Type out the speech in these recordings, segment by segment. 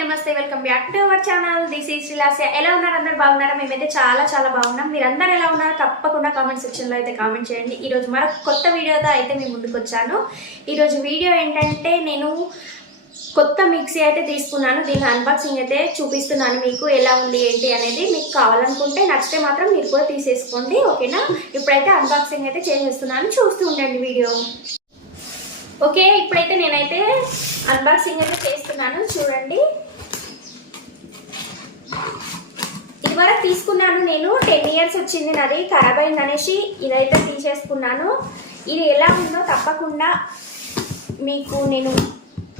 నమస్తే welcome back to our channel. This is Srilasya. ఎలా ఉన్నారు అందరు? బాగున్నారా? మేమైతే చాలా బాగున్నాం. మీరందరూ ఎలా ఉన్నారు? తప్పకుండా కామెంట్ సెక్షన్ లో అయితే కామెంట్ చేయండి. ఈ రోజు మరొక కొత్త వీడియోతో అయితే మీ ముందుకు వచ్చాను. ఈ రోజు వీడియో ఏంటంటే నేను కొత్త మిక్సీ అయితే తీసుకున్నాను. దీని అన్బాక్సింగ్ అయితే చూపిస్తున్నాను మీకు ఎలా ఉంది ఏంటి అనేది. మీకు కావాలనుకుంటే నచ్చితే మాత్రం మీరు కూడా తీసేసుకోండి, ఓకేనా? ఇప్పుడైతే అన్బాక్సింగ్ అయితే చేసేస్తున్నాను, చూస్తూ ఉండండి వీడియో. ఓకే, ఇప్పుడైతే నేనైతే అన్బాక్సింగ్ అయితే చేస్తున్నాను, చూడండి. ఇదివరకు తీసుకున్నాను నేను, 10 years వచ్చింది నాది, ఖరాబ్ అయింది అనేసి ఇదైతే తీసేసుకున్నాను. ఇది ఎలా ఉందో తప్పకుండా మీకు నేను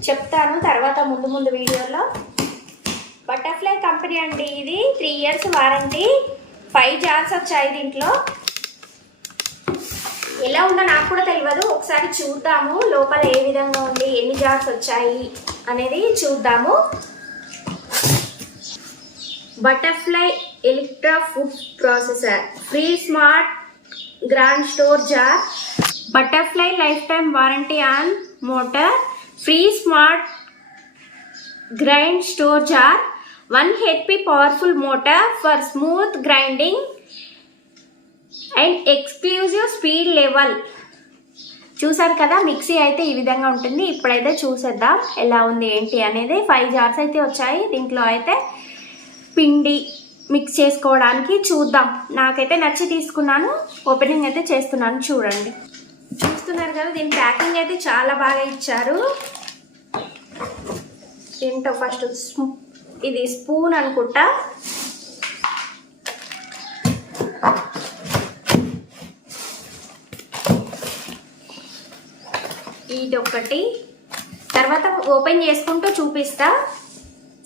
చెప్తాను తర్వాత ముందు వీడియోలో. బటర్ఫ్లై కంపెనీ అండి ఇది. 3 years వారంటీ, 5 jars వచ్చాయి దీంట్లో. ఎలా ఉందో నాకు కూడా తెలియదు, ఒకసారి చూద్దాము లోపల ఏ విధంగా ఉంది, ఎన్ని జార్స్ వచ్చాయి అనేది చూద్దాము. Butterfly Electra food processor, free smart grand store jar, Butterfly lifetime warranty on motor, free smart grind store jar, 1 HP powerful motor for smooth grinding and exclusive speed level. చూసారు కదా, mixie అయితే ఈ విధంగా ఉంటుంది. ఇప్పుడైతే చూసేద్దాం ఎలా ఉంది ఏంటి అనేది. 5 jars అయితే వచ్చాయి. దీంట్లో అయితే పిండి మిక్స్ చేసుకోవడానికి చూద్దాం. నాకైతే నచ్చి తీసుకున్నాను, ఓపెనింగ్ అయితే చేస్తున్నాను, చూడండి. చూస్తున్నారు కదా, దీని ప్యాకింగ్ అయితే చాలా బాగా ఇచ్చారు. ఏంటో ఫస్ట్ ఇది స్పూన్ అనుకుంటా. ఇది ఒకటి, తర్వాత ఓపెన్ చేసుకుంటూ చూపిస్తా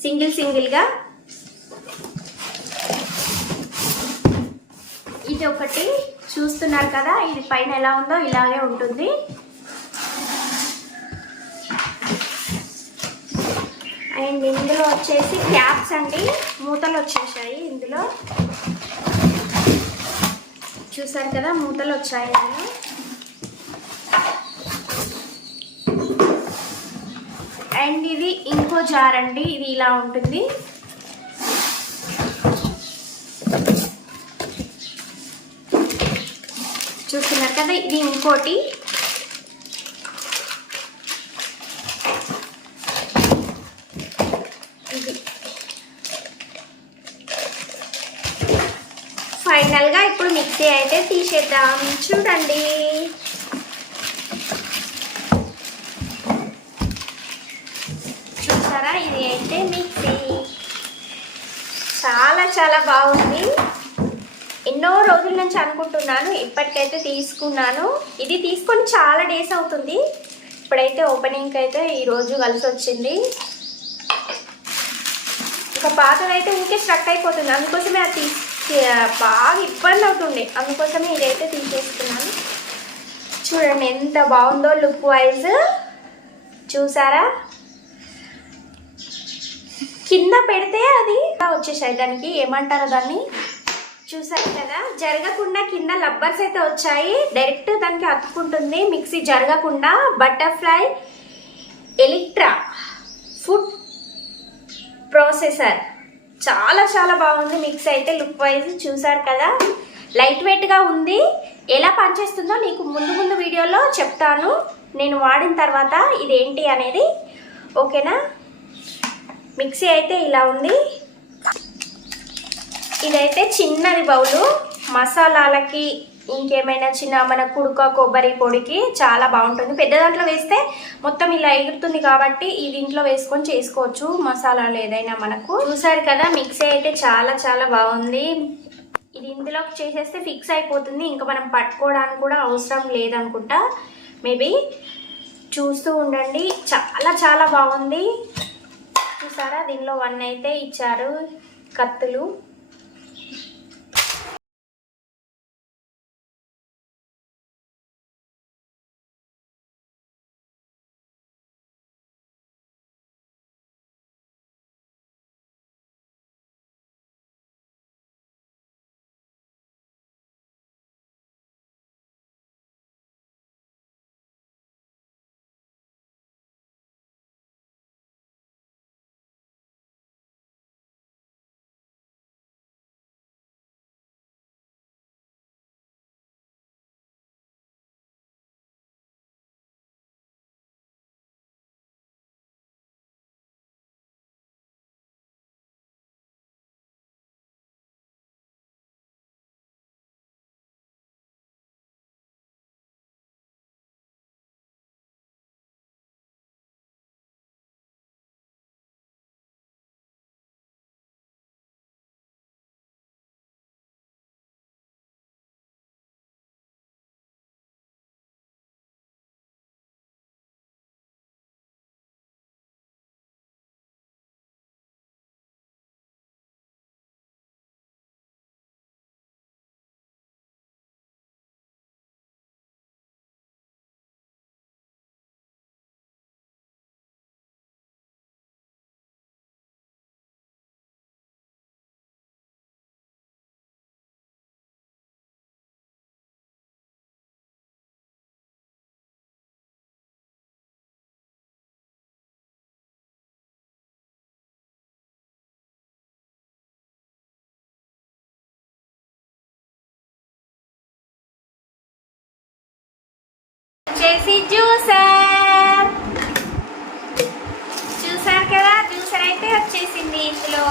సింగిల్గా. ఇది ఒకటి చూస్తున్నారు కదా, ఇది పైన ఎలా ఉందో ఇలాగే ఉంటుంది. అండ్ ఇందులో వచ్చేసి క్యాప్స్ అండి, మూతలు వచ్చేసాయి ఇందులో. చూసారు కదా, మూతలు వచ్చాయి ఇందులో. అండ్ ఇది ఇంకో జార్ అండి, ఇది ఇలా ఉంటుంది. చూస్తున్నారు కదా, ఇది ఇంకోటి. ఇది ఫైనల్గా ఇప్పుడు మిక్సీ అయితే తీసేద్దాం, చూడండి. చూసారా, ఇది అయితే మిక్సీ చాలా బాగుంది. ఎన్నో రోజుల నుంచి అనుకుంటున్నాను, ఇప్పటికైతే తీసుకున్నాను. ఇది తీసుకొని చాలా డేస్ అవుతుంది. ఇప్పుడైతే ఓపెనింగ్కి అయితే ఈరోజు కలిసి వచ్చింది. ఒక పాతదైతే ఊరికే స్ట్రక్ అయిపోతుంది, అందుకోసమే అది బాగా ఇబ్బంది అవుతుండే, అందుకోసమే ఇదైతే తీసేసుకున్నాను. చూడండి ఎంత బాగుందో లుక్ వైజ్. చూసారా, కింద పెడితే అది వచ్చేసాయి, దానికి ఏమంటారో దాన్ని. చూసారు కదా, జరగకుండా కింద లబ్బర్స్ అయితే వచ్చాయి, డైరెక్ట్ దానికి అతుక్కుంటుంది మిక్సీ జరగకుండా. బటర్ఫ్లై ఎలక్ట్రా ఫుడ్ ప్రాసెసర్ చాలా బాగుంది మిక్సీ అయితే లుక్ వైజ్. చూసారు కదా, లైట్ వెయిట్గా ఉంది. ఎలా పనిచేస్తుందో నీకు ముందు వీడియోలో చెప్తాను, నేను వాడిన తర్వాత ఇదేంటి అనేది, ఓకేనా? మిక్సీ అయితే ఇలా ఉంది. ఇదైతే చిన్నది బౌలు, మసాలాలకి ఇంకేమైనా చిన్న మన కుడుక కొబ్బరి పొడికి చాలా బాగుంటుంది. పెద్ద దాంట్లో వేస్తే మొత్తం ఇలా ఎగురుతుంది కాబట్టి ఈ దీంట్లో వేసుకొని చేసుకోవచ్చు మసాలాలు ఏదైనా మనకు. చూసారు కదా, మిక్సీ అయితే చాలా బాగుంది. ఇది ఇందులోకి చేసేస్తే ఫిక్స్ అయిపోతుంది, ఇంకా మనం పట్టుకోవడానికి కూడా అవసరం లేదనుకుంటా మేబీ. చూస్తూ ఉండండి, చాలా బాగుంది. చూసారా, దీనిలో 1 అయితే ఇచ్చారు కత్తులు. వచ్చేసి జ్యూసర్. చూసారు కదా, జ్యూసర్ అయితే వచ్చేసింది ఇందులో.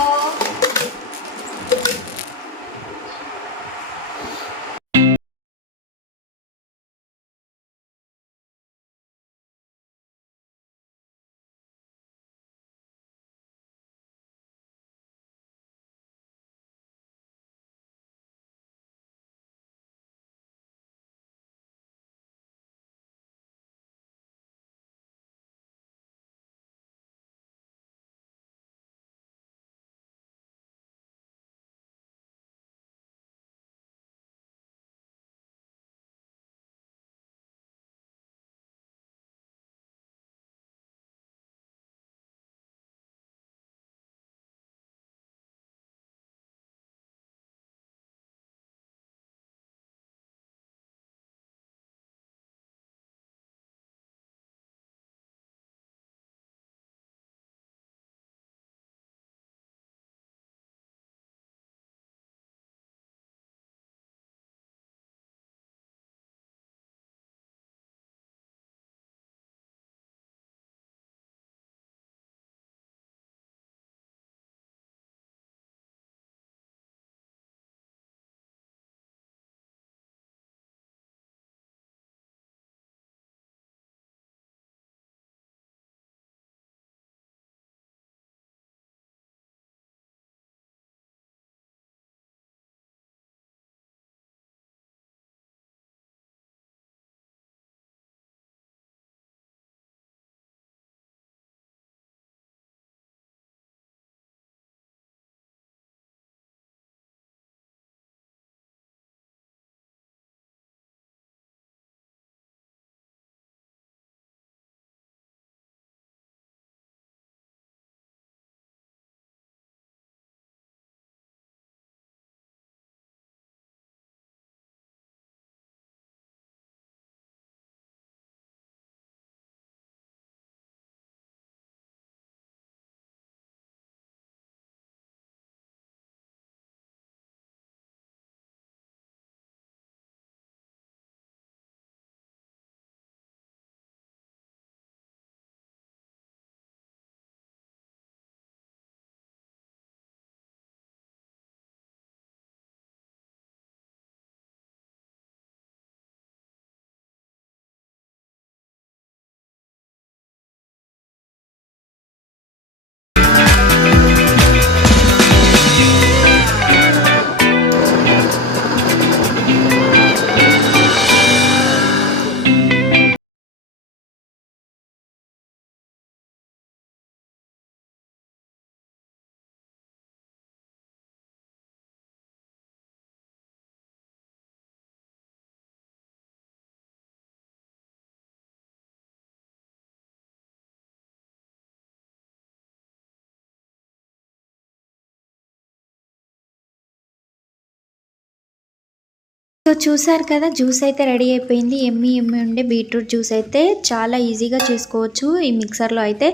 సో చూసారు కదా, జ్యూస్ అయితే రెడీ అయిపోయింది. ఎమ్మి ఉండే బీట్రూట్ జ్యూస్ అయితే చాలా ఈజీగా చేసుకోవచ్చు. ఈ మిక్సర్లో అయితే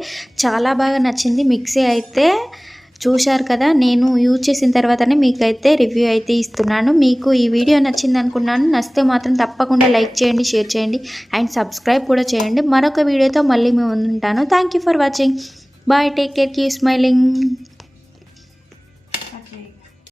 చాలా బాగా నచ్చింది. మిక్సీ అయితే చూశారు కదా, నేను యూజ్ చేసిన తర్వాతనే మీకైతే రివ్యూ అయితే ఇస్తున్నాను. మీకు ఈ వీడియో నచ్చింది అనుకున్నాను. నచ్చితే మాత్రం తప్పకుండా లైక్ చేయండి, షేర్ చేయండి అండ్ సబ్స్క్రైబ్ కూడా చేయండి. మరొక వీడియోతో మళ్ళీ మేము ఉంటాను. Thank you for watching. Bye, take care, keep smiling.